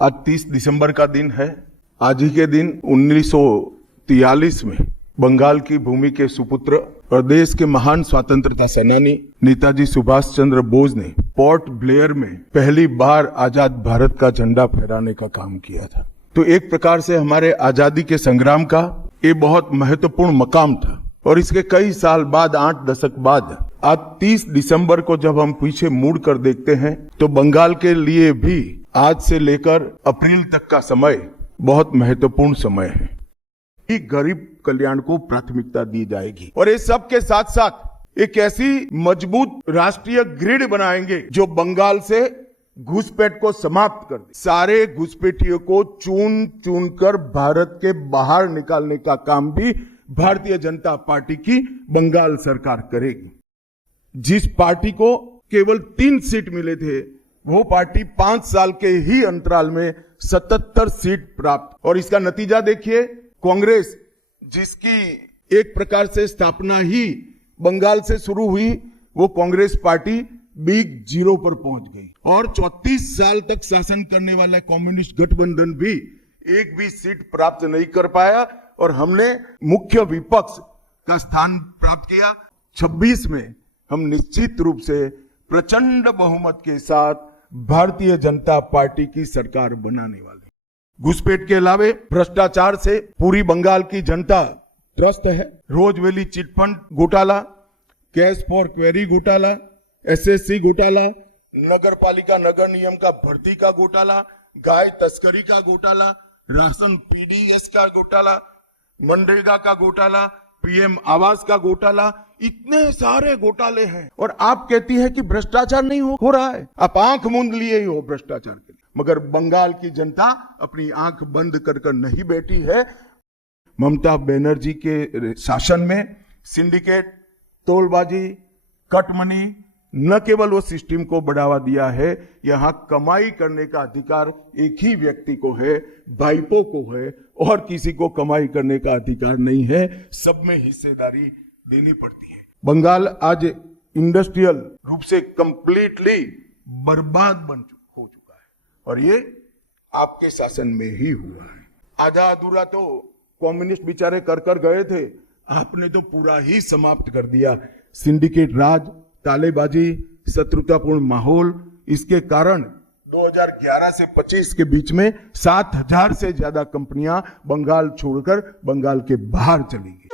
आज 30 दिसंबर का दिन है। आज ही के दिन 1943 में बंगाल की भूमि के सुपुत्र और देश के महान स्वतंत्रता सेनानी नेताजी सुभाष चंद्र बोस ने पोर्ट ब्लेयर में पहली बार आजाद भारत का झंडा फहराने का काम किया था। तो एक प्रकार से हमारे आजादी के संग्राम का ये बहुत महत्वपूर्ण मकाम था। और इसके कई साल बाद, 8 दशक बाद, आज 30 दिसंबर को जब हम पीछे मुड़ कर देखते हैं तो बंगाल के लिए भी आज से लेकर अप्रैल तक का समय बहुत महत्वपूर्ण समय है कि गरीब कल्याण को प्राथमिकता दी जाएगी। और इस सब के साथ साथ एक ऐसी मजबूत राष्ट्रीय ग्रिड बनाएंगे जो बंगाल से घुसपैठ को समाप्त कर दे। सारे घुसपैठियों को चुन चुन कर भारत के बाहर निकालने का काम भी भारतीय जनता पार्टी की बंगाल सरकार करेगी। जिस पार्टी को केवल 3 सीट मिले थे, वो पार्टी 5 साल के ही अंतराल में 77 सीट प्राप्त। और इसका नतीजा देखिए, कांग्रेस जिसकी एक प्रकार से स्थापना ही बंगाल से शुरू हुई, वो कांग्रेस पार्टी बिग जीरो पर पहुंच गई। और 34 साल तक शासन करने वाला कम्युनिस्ट गठबंधन भी एक भी सीट प्राप्त नहीं कर पाया और हमने मुख्य विपक्ष का स्थान प्राप्त किया। 26 में हम निश्चित रूप से प्रचंड बहुमत के साथ भारतीय जनता पार्टी की सरकार बनाने वाले। घुसपैठ के अलावे भ्रष्टाचार से पूरी बंगाल की जनता त्रस्त है। रोजवेली चिटफंड घोटाला, कैश फॉर क्वेरी घोटाला, एसएससी घोटाला, नगर पालिका नगर नियम का भर्ती का घोटाला, गाय तस्करी का घोटाला, राशन पीडीएस का घोटाला, मनरेगा का घोटाला, पीएम आवास का घोटाला, इतने सारे घोटाले हैं। और आप कहती है कि भ्रष्टाचार नहीं हो रहा है। आप आंख मूंद लिए ही हो भ्रष्टाचार के लिए, मगर बंगाल की जनता अपनी आंख बंद कर नहीं बैठी है। ममता बनर्जी के शासन में सिंडिकेट, तोलबाजी, कटमनी, न केवल वो सिस्टम को बढ़ावा दिया है, यहां कमाई करने का अधिकार एक ही व्यक्ति को है, भाइपों को है, और किसी को कमाई करने का अधिकार नहीं है। सब में हिस्सेदारी देनी पड़ती है। बंगाल आज इंडस्ट्रियल रूप से कंप्लीटली बर्बाद हो चुका है और ये आपके शासन में ही हुआ है। आधा अधूरा तो कम्युनिस्ट बेचारे कर गए थे, आपने तो पूरा ही समाप्त कर दिया। सिंडिकेट राज, तालेबाजी, शत्रुतापूर्ण माहौल, इसके कारण 2011 से 25 के बीच में 7000 से ज्यादा कंपनियां बंगाल छोड़कर बंगाल के बाहर चली गई।